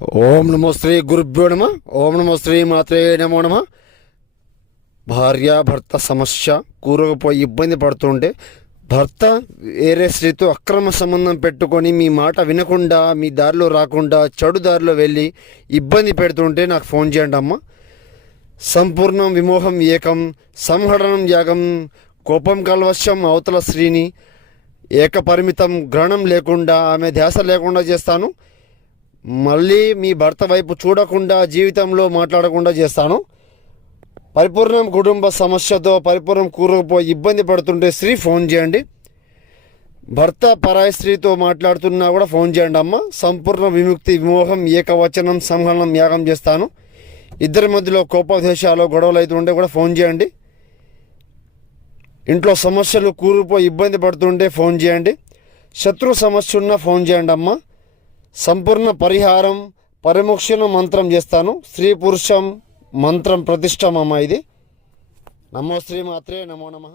ఓం నమో శ్రీ గురుభ్యో నమ. ఓం నమో శ్రీ మాత్రే నమో నమ. భార్య భర్త సమస్య కూరకపోయి ఇబ్బంది పడుతుంటే భర్త వేరే స్త్రీతో అక్రమ సంబంధం పెట్టుకొని మీ మాట వినకుండా మీ దారిలో రాకుండా చెడు దారిలో వెళ్ళి ఇబ్బంది పెడుతుంటే నాకు ఫోన్ చేయండి అమ్మ. సంపూర్ణం విమోహం ఏకం సంహరణం యాగం కోపం కల్వశం అవతల స్త్రీని ఏకపరిమితం గ్రహణం లేకుండా ఆమె ధ్యాస లేకుండా చేస్తాను. మళ్ళీ మీ భర్త వైపు చూడకుండా జీవితంలో మాట్లాడకుండా చేస్తాను. పరిపూర్ణం కుటుంబ సమస్యతో పరిపూర్ణం కూరకపోయి ఇబ్బంది పడుతుంటే స్త్రీ ఫోన్ చేయండి. భర్త పరాయి స్త్రీతో మాట్లాడుతున్నా కూడా ఫోన్ చేయండి అమ్మ. సంపూర్ణ విముక్తి విమోహం ఏకవచనం సంహనం యాగం చేస్తాను. ఇద్దరి మధ్యలో కోపదేశాలు గొడవలు అవుతుంటే కూడా ఫోన్ చేయండి. ఇంట్లో సమస్యలు కూరుపోయి ఇబ్బంది పడుతుంటే ఫోన్ చేయండి. శత్రు సమస్య ఉన్నా ఫోన్ చేయండి అమ్మ. సంపూర్ణ పరిహారం పరిమోక్షణ మంత్రం చేస్తాను. స్త్రీ పురుషం మంత్రం ప్రతిష్టమమ్మ ఇది. నమో శ్రీ మాత్రే నమో నమ.